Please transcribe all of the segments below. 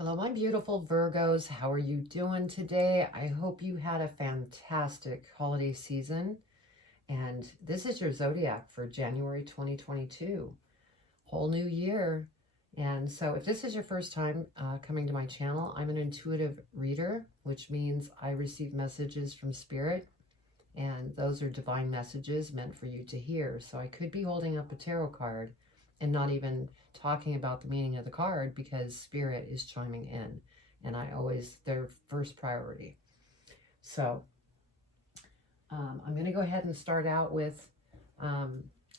Hello, my beautiful Virgos. How are you doing today? I hope you had a fantastic holiday season. And this is your zodiac for January 2022. Whole new year. And so if this is your first time coming to my channel, I'm an intuitive reader, which means I receive messages from spirit. And those are divine messages meant for you to hear. So I could be holding up a tarot card and not even talking about the meaning of the card because spirit is chiming in, and they're first priority. So I'm going to go ahead and start out with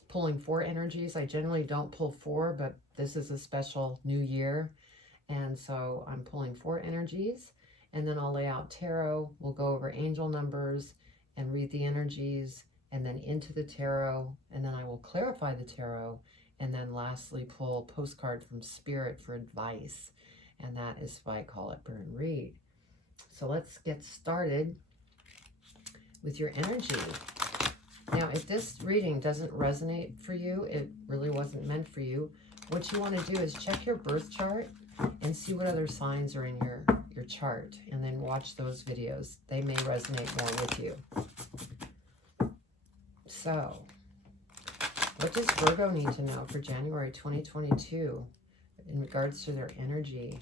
pulling 4 energies. I generally don't pull 4, but this is a special new year, and so I'm pulling 4 energies, and then I'll lay out tarot. We'll go over angel numbers and read the energies, and then into the tarot, and then I will clarify the tarot, and then lastly pull postcard from spirit for advice, and that is why I call it burn read. So let's get started with your energy. Now, if this reading doesn't resonate for you, it really wasn't meant for you. What you want to do is check your birth chart and see what other signs are in your chart, and then watch those videos. They may resonate more with you. So what does Virgo need to know for January 2022 in regards to their energy?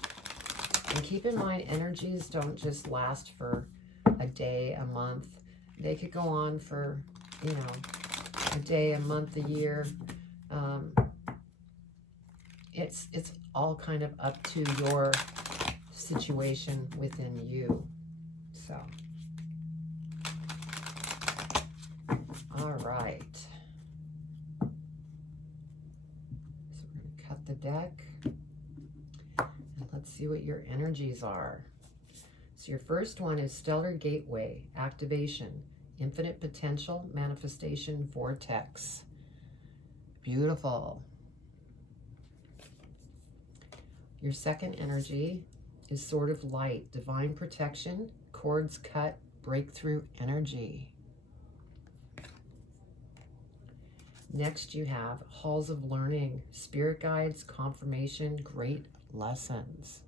And keep in mind, energies don't just last for a day, a month. They could go on for, you know, a day, a month, a year. It's all kind of up to your situation within you. So, all right. The deck, and let's see what your energies are. So your first one is Stellar Gateway, Activation, Infinite Potential, Manifestation, Vortex. Beautiful. Your second energy is Sword of Light, Divine Protection, Cords Cut, Breakthrough Energy. Next, you have Halls of Learning, Spirit Guides, Confirmation, Great Lessons.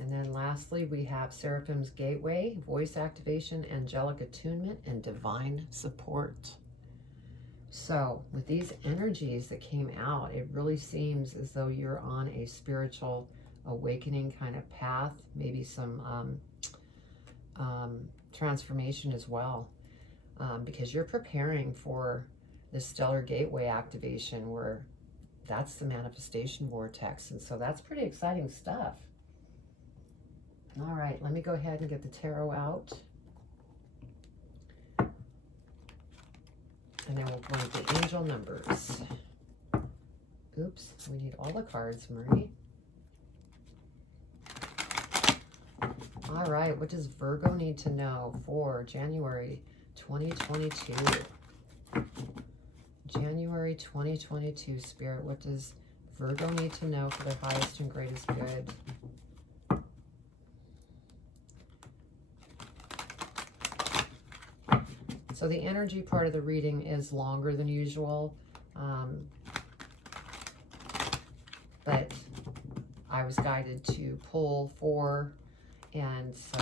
And then lastly, we have Seraphim's Gateway, Voice Activation, Angelic Attunement, and Divine Support. So with these energies that came out, it really seems as though you're on a spiritual awakening kind of path, maybe some transformation as well. Because you're preparing for the Stellar Gateway activation, where that's the manifestation vortex. And so that's pretty exciting stuff. All right, let me go ahead and get the tarot out. And then we'll go into angel numbers. Oops, we need all the cards, Marie. All right, what does Virgo need to know for January 2022? January 2022, Spirit, what does Virgo need to know for their highest and greatest good? So the energy part of the reading is longer than usual, but I was guided to pull 4, and so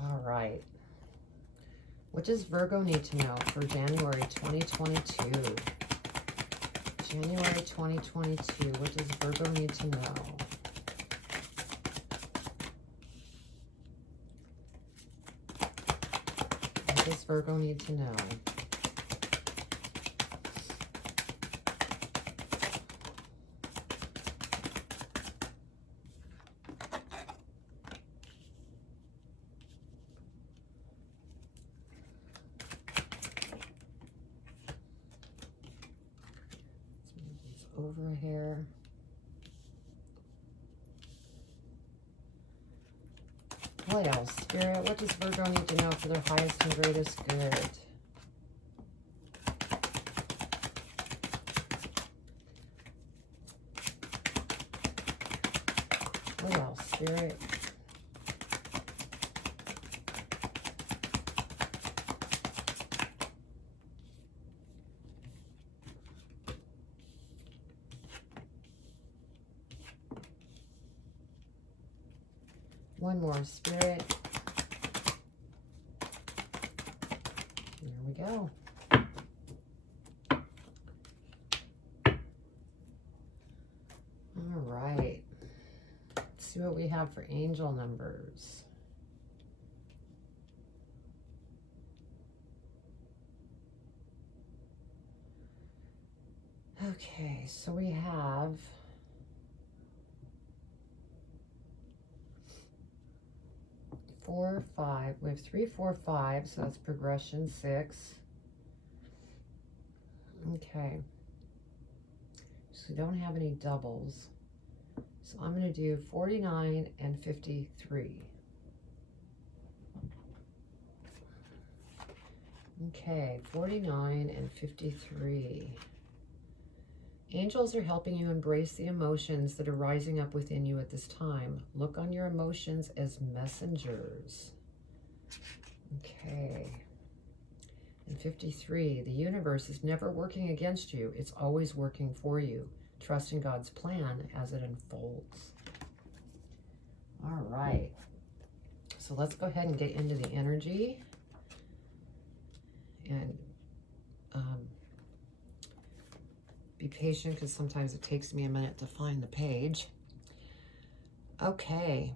all right. What does Virgo need to know for January 2022? January 2022, what does Virgo need to know? What does Virgo need to know? Over here. What else, Spirit? What does Virgo need to know for their highest and greatest good? What else, Spirit? One more, Spirit. There we go. All right. Let's see what we have for angel numbers. Okay, so we have 4, 5. We have 3, 4, 5, so that's progression 6. Okay. So we don't have any doubles. So I'm going to do 49 and 53. Okay, 49 and 53. Angels are helping you embrace the emotions that are rising up within you at this time. Look on your emotions as messengers. Okay. And 53, the universe is never working against you. It's always working for you. Trust in God's plan as it unfolds. All right. So let's go ahead and get into the energy. And be patient because sometimes it takes me a minute to find the page. Okay.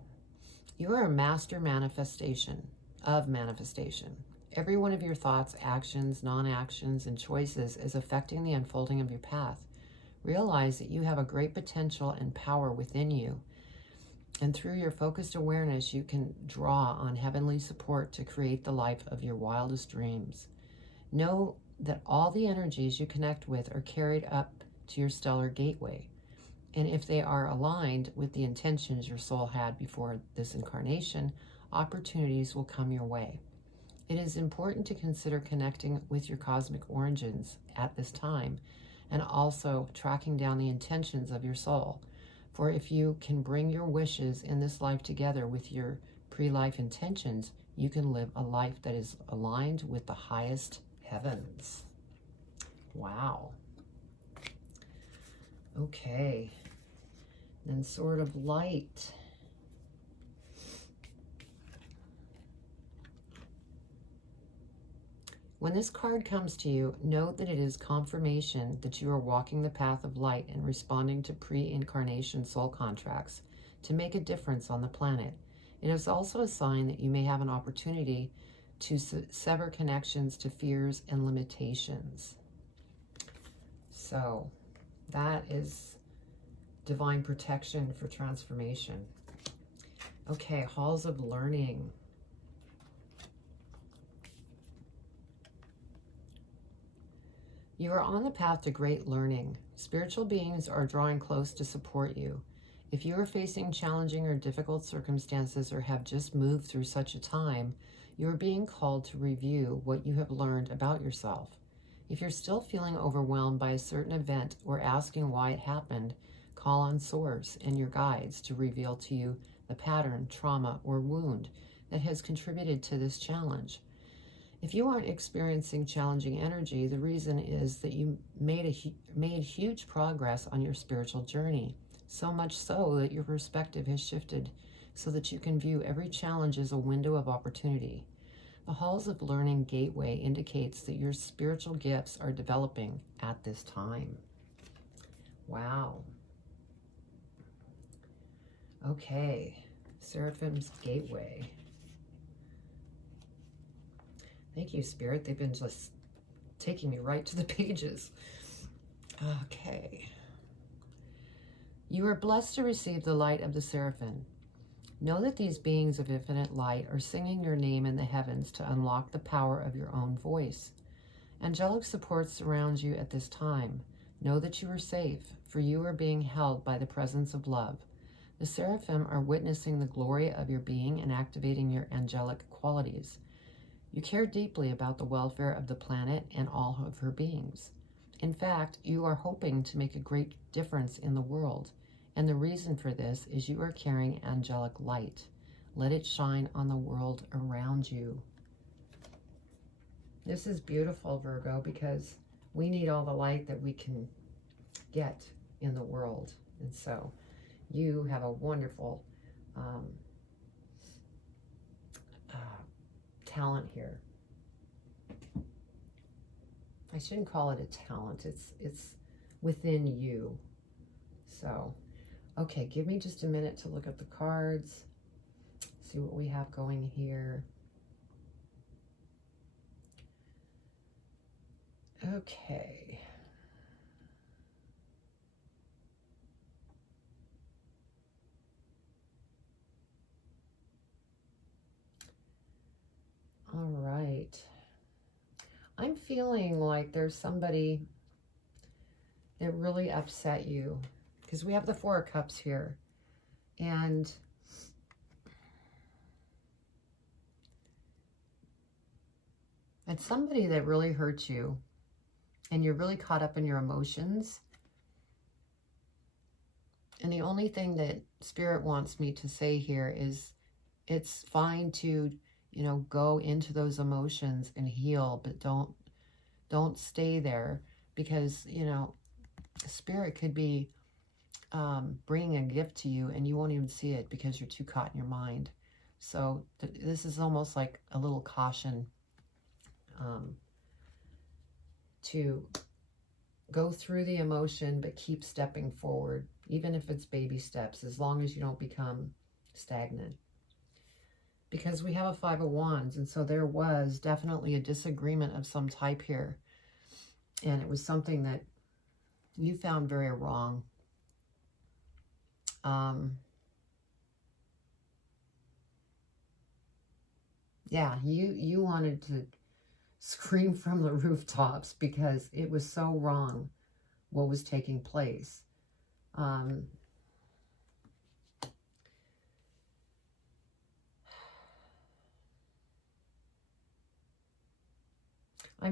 You are a master manifestation of manifestation. Every one of your thoughts, actions, non-actions, and choices is affecting the unfolding of your path. Realize that you have a great potential and power within you. And through your focused awareness, you can draw on heavenly support to create the life of your wildest dreams. Know that all the energies you connect with are carried up to your stellar gateway. And if they are aligned with the intentions your soul had before this incarnation, opportunities will come your way. It is important to consider connecting with your cosmic origins at this time and also tracking down the intentions of your soul. For if you can bring your wishes in this life together with your pre-life intentions, you can live a life that is aligned with the highest heavens. Wow. Okay. Then Sword of Light. When this card comes to you, note that it is confirmation that you are walking the path of light and responding to pre-incarnation soul contracts to make a difference on the planet. It is also a sign that you may have an opportunity to sever connections to fears and limitations. So that is divine protection for transformation. Okay, halls of learning. You are on the path to great learning. Spiritual beings are drawing close to support you. If you are facing challenging or difficult circumstances or have just moved through such a time, you are being called to review what you have learned about yourself. If you're still feeling overwhelmed by a certain event or asking why it happened, call on Source and your guides to reveal to you the pattern, trauma, or wound that has contributed to this challenge. If you aren't experiencing challenging energy, the reason is that you made huge progress on your spiritual journey, so much so that your perspective has shifted so that you can view every challenge as a window of opportunity. The Halls of Learning Gateway indicates that your spiritual gifts are developing at this time. Wow. Okay, Seraphim's Gateway. Thank you, Spirit. They've been just taking me right to the pages. Okay. You are blessed to receive the light of the Seraphim. Know that these beings of infinite light are singing your name in the heavens to unlock the power of your own voice. Angelic support surrounds you at this time. Know that you are safe, for you are being held by the presence of love. The Seraphim are witnessing the glory of your being and activating your angelic qualities. You care deeply about the welfare of the planet and all of her beings. In fact, you are hoping to make a great difference in the world, and the reason for this is you are carrying angelic light. Let it shine on the world around you. This is beautiful, Virgo, because we need all the light that we can get in the world. And so you have a wonderful talent here. I shouldn't call it a talent. It's within you. So, okay, give me just a minute to look at the cards, see what we have going here. Okay. All right. I'm feeling like there's somebody that really upset you, because we have the Four of Cups here. And it's somebody that really hurt you, and you're really caught up in your emotions. And the only thing that Spirit wants me to say here is it's fine to, you know, go into those emotions and heal, but don't stay there, because, you know, Spirit could be bringing a gift to you and you won't even see it because you're too caught in your mind. So this is almost like a little caution to go through the emotion, but keep stepping forward, even if it's baby steps, as long as you don't become stagnant. Because we have a Five of Wands, and so there was definitely a disagreement of some type here. And it was something that you found very wrong. Yeah, you wanted to scream from the rooftops because it was so wrong what was taking place. I'm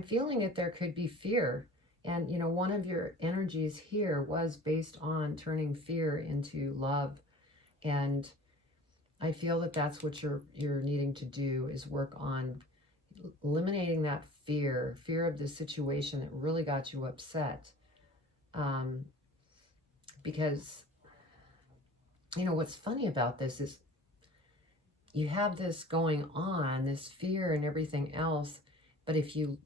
feeling that there could be fear. And, you know, one of your energies here was based on turning fear into love. And I feel that that's what you're needing to do, is work on eliminating that fear of the situation that really got you upset. Because, you know, what's funny about this is you have this going on, this fear and everything else, but if you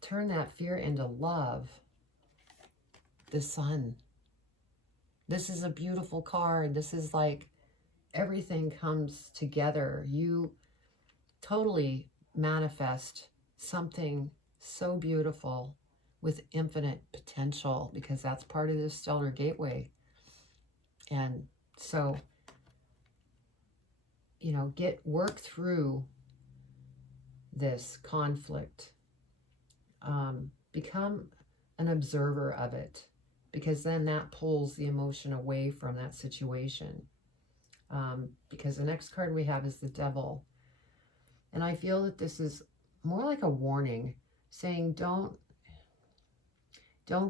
turn that fear into love, the Sun. This is a beautiful card. This is like everything comes together. You totally manifest something so beautiful with infinite potential, because that's part of this stellar gateway. And so, you know, work through this conflict. Become an observer of it, because then that pulls the emotion away from that situation. Because the next card we have is the Devil. And I feel that this is more like a warning, saying don't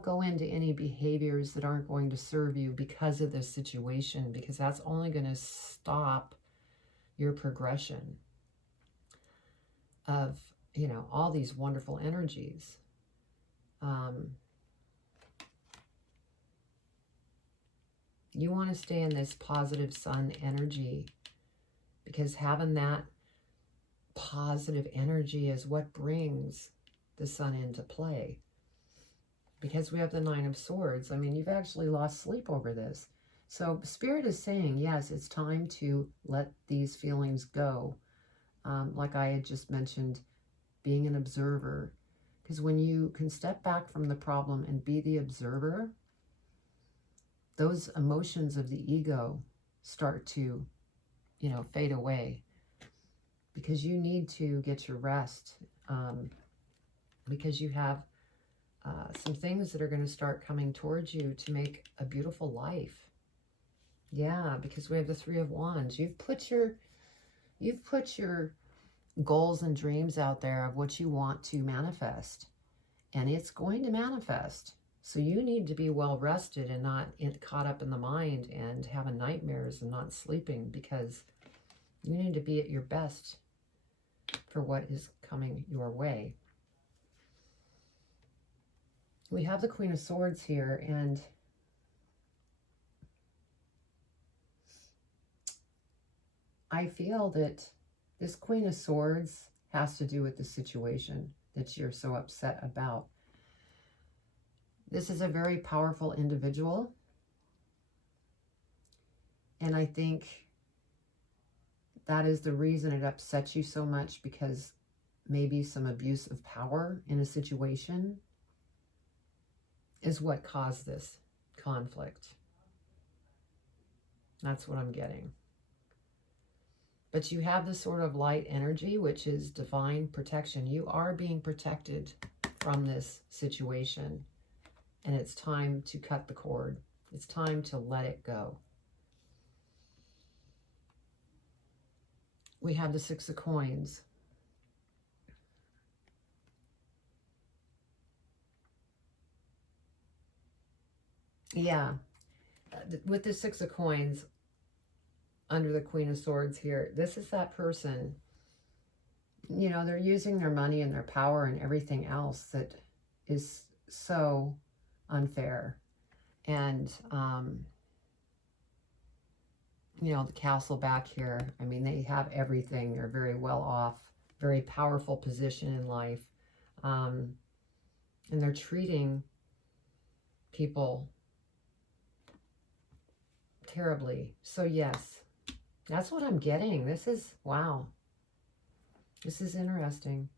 go into any behaviors that aren't going to serve you because of this situation, because that's only going to stop your progression of, you know, all these wonderful energies. You want to stay in this positive Sun energy, because having that positive energy is what brings the Sun into play. Because we have the Nine of Swords. I mean, you've actually lost sleep over this. So Spirit is saying, yes, it's time to let these feelings go. Like I had just mentioned, being an observer. Because when you can step back from the problem and be the observer, those emotions of the ego start to, you know, fade away. Because you need to get your rest. Because you have some things that are going to start coming towards you to make a beautiful life. Yeah, because we have the Three of Wands. You've put your goals and dreams out there of what you want to manifest, and it's going to manifest. So you need to be well rested and not caught up in the mind and having nightmares and not sleeping, because you need to be at your best for what is coming your way. We have the Queen of Swords here, and I feel that This Queen of Swords has to do with the situation that you're so upset about. This is a very powerful individual. And I think that is the reason it upsets you so much, because maybe some abuse of power in a situation is what caused this conflict. That's what I'm getting. But you have this sort of light energy, which is divine protection. You are being protected from this situation. And it's time to cut the cord. It's time to let it go. We have the Six of Coins. Yeah. With the Six of Coins under the Queen of Swords here, this is that person, you know, they're using their money and their power and everything else that is so unfair. And, you know, the castle back here, I mean, they have everything. They're very well off, very powerful position in life. And they're treating people terribly. So yes, that's what I'm getting. This is, wow. This is interesting.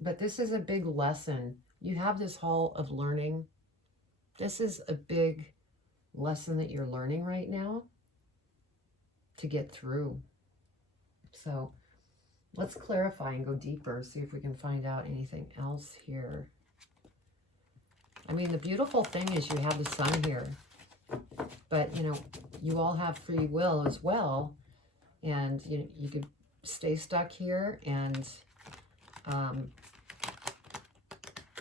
But this is a big lesson. You have this hall of learning. This is a big lesson that you're learning right now to get through. So let's clarify and go deeper, see if we can find out anything else here. I mean, the beautiful thing is you have the sun here, but, you know, you all have free will as well, and you could stay stuck here, and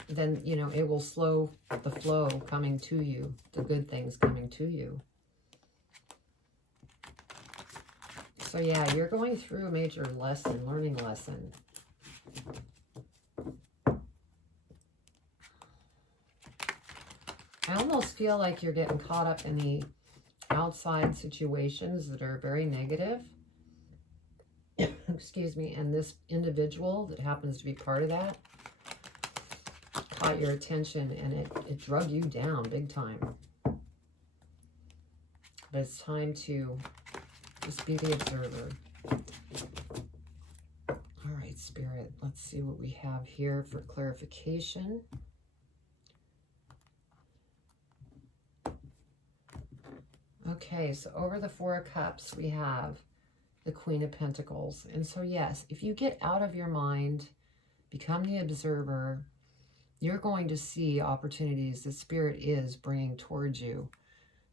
then, you know, it will slow the flow coming to you, the good things coming to you. So yeah, you're going through a major lesson, learning lesson. I almost feel like you're getting caught up in the outside situations that are very negative. Excuse me. And this individual that happens to be part of that caught your attention, and it drug you down big time. But it's time to just be the observer. All right, Spirit, let's see what we have here for clarification. Okay, so over the Four of Cups, we have the Queen of Pentacles. And so, yes, if you get out of your mind, become the observer, you're going to see opportunities that Spirit is bringing towards you,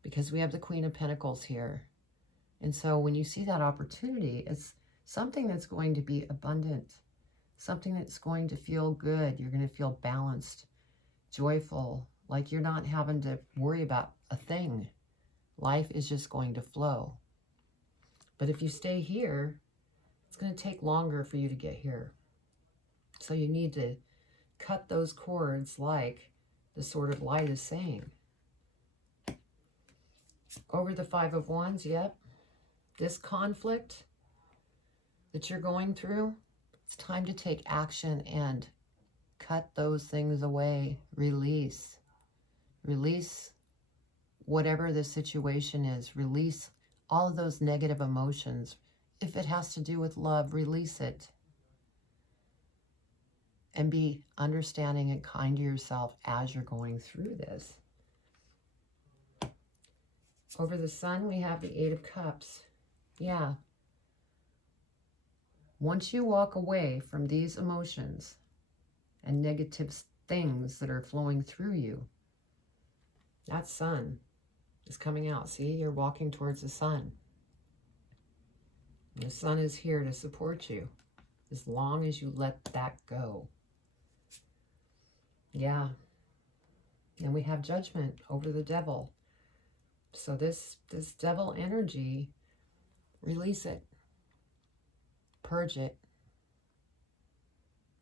because we have the Queen of Pentacles here. And so when you see that opportunity, it's something that's going to be abundant, something that's going to feel good. You're going to feel balanced, joyful, like you're not having to worry about a thing. Life is just going to flow. But if you stay here, it's going to take longer for you to get here. So you need to cut those cords, like the Sword of Light is saying. Over the Five of Wands, yep. This conflict that you're going through, it's time to take action and cut those things away. Release. Release whatever the situation is. Release all of those negative emotions. If it has to do with love, release it. And be understanding and kind to yourself as you're going through this. Over the Sun, we have the Eight of Cups. Yeah. Once you walk away from these emotions and negative things that are flowing through you, that sun is coming out. See, you're walking towards the sun. And the sun is here to support you as long as you let that go. Yeah. And we have Judgment over the Devil. So this devil energy, release it. Purge it.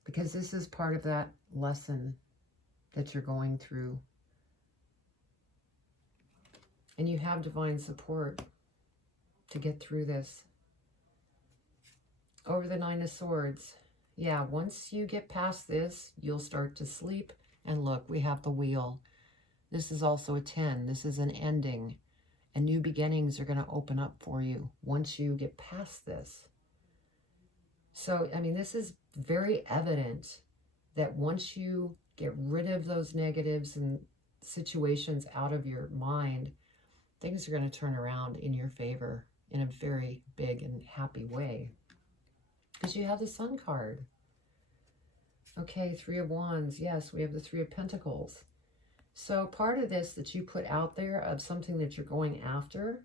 Because this is part of that lesson that you're going through. And you have divine support to get through this. Over the Nine of Swords. Yeah, once you get past this, you'll start to sleep. And look, we have the Wheel. This is also a 10. This is an ending. And new beginnings are going to open up for you once you get past this. So, I mean, this is very evident that once you get rid of those negatives and situations out of your mind, things are going to turn around in your favor in a very big and happy way. Because you have the Sun card. Okay, Three of Wands. Yes, we have the Three of Pentacles. So part of this that you put out there of something that you're going after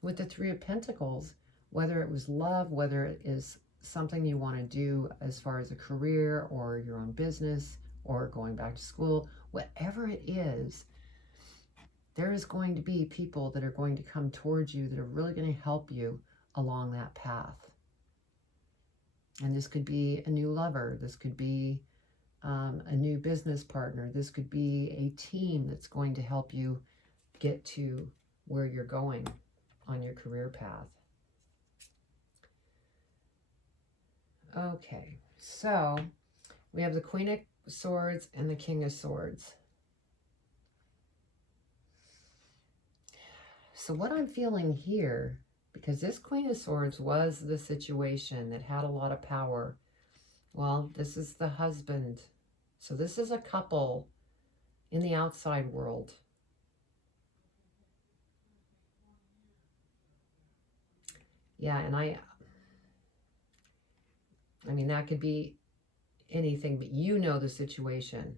with the Three of Pentacles, whether it was love, whether it is something you want to do as far as a career or your own business or going back to school, whatever it is, there is going to be people that are going to come towards you that are really going to help you along that path. And this could be a new lover. This could be a new business partner. This could be a team that's going to help you get to where you're going on your career path. Okay, so we have the Queen of Swords and the King of Swords. So what I'm feeling here, because this Queen of Swords was the situation that had a lot of power. Well, this is the husband. So this is a couple in the outside world. Yeah, and I mean, that could be anything, but you know the situation.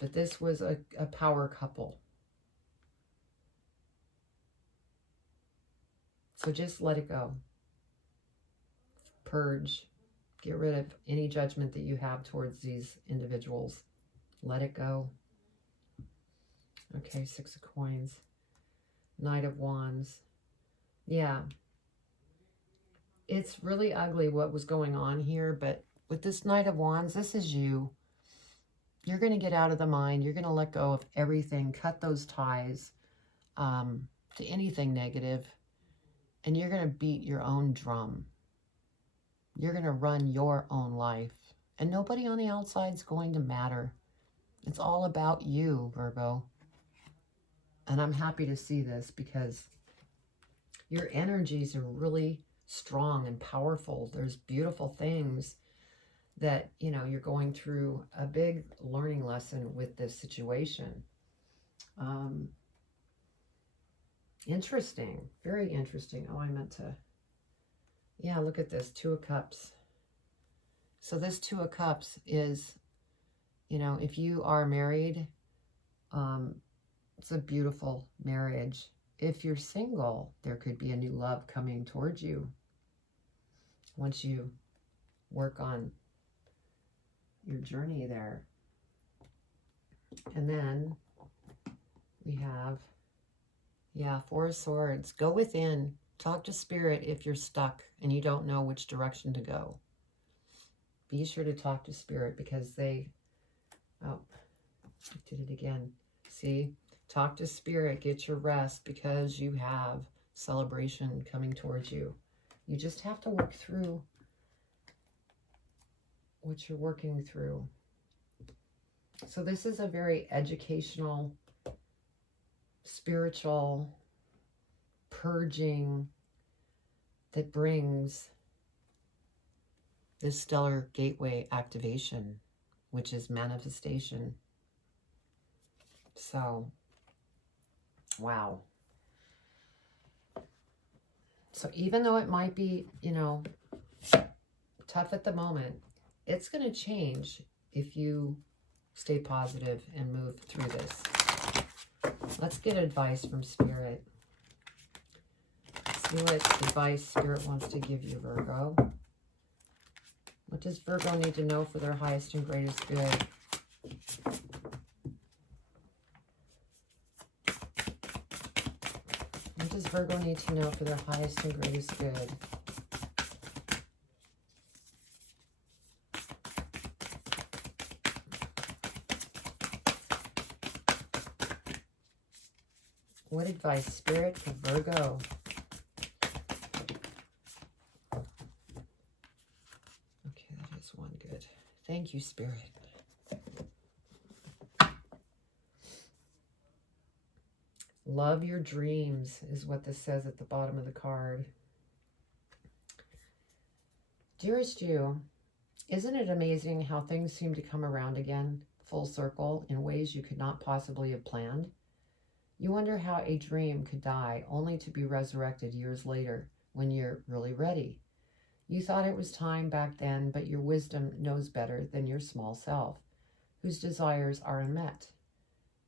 But this was a power couple. So just let it go. Purge. Get rid of any judgment that you have towards these individuals. Let it go. Okay, Six of Coins. Knight of Wands. Yeah. It's really ugly what was going on here, but with this Knight of Wands, this is you. You're going to get out of the mind. You're going to let go of everything. Cut those ties to anything negative. And you're going to beat your own drum. You're going to run your own life. And nobody on the outside is going to matter. It's all about you, Virgo. And I'm happy to see this because your energies are really strong and powerful. There's beautiful things that, you know, you're going through a big learning lesson with this situation. Interesting. Very interesting. Oh, I meant to... Yeah, look at this. Two of Cups. So this Two of Cups is, you know, if you are married, it's a beautiful marriage. If you're single, there could be a new love coming towards you once you work on your journey there. And then we have, yeah, Four of Swords. Go within. Talk to Spirit if you're stuck and you don't know which direction to go. Be sure to talk to Spirit because they... Oh, I did it again. See? Talk to Spirit. Get your rest because you have celebration coming towards you. You just have to work through what you're working through. So this is a very educational, spiritual, purging that brings this stellar gateway activation, which is manifestation. So, wow. So even though it might be, you know, tough at the moment, it's going to change if you stay positive and move through this. Let's get advice from Spirit. See what advice Spirit wants to give you, Virgo. What does Virgo need to know for their highest and greatest good? What does Virgo need to know for their highest and greatest good? What advice, Spirit, for Virgo? Okay, that is one good. Thank you, Spirit. Love your dreams is what this says at the bottom of the card. Dearest you, isn't it amazing how things seem to come around again, full circle, in ways you could not possibly have planned? You wonder how a dream could die only to be resurrected years later when you're really ready. You thought it was time back then, but your wisdom knows better than your small self, whose desires are unmet.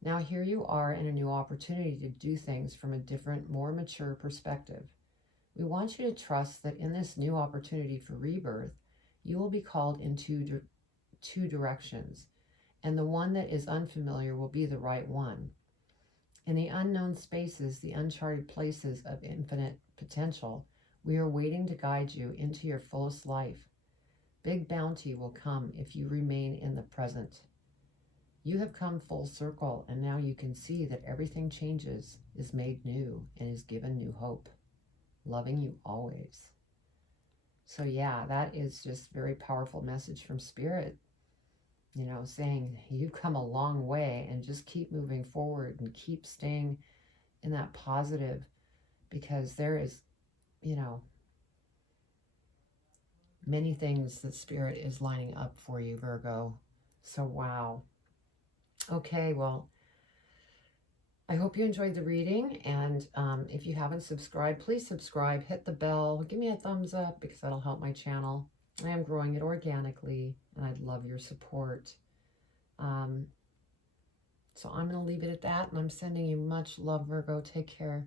Now here you are in a new opportunity to do things from a different, more mature perspective. We want you to trust that in this new opportunity for rebirth, you will be called in two directions, and the one that is unfamiliar will be the right one. In the unknown spaces, the uncharted places of infinite potential, we are waiting to guide you into your fullest life. Big bounty will come if you remain in the present. You have come full circle, and now you can see that everything changes, is made new, and is given new hope. Loving you always. So yeah, that is just a very powerful message from Spirit. You know, saying you've come a long way and just keep moving forward and keep staying in that positive, because there is, you know, many things that Spirit is lining up for you, Virgo. So wow. Okay, well, I hope you enjoyed the reading, and if you haven't subscribed, please subscribe, hit the bell, give me a thumbs up, because that'll help my channel. I am growing it organically, and I'd love your support. So I'm going to leave it at that, and I'm sending you much love, Virgo. Take care.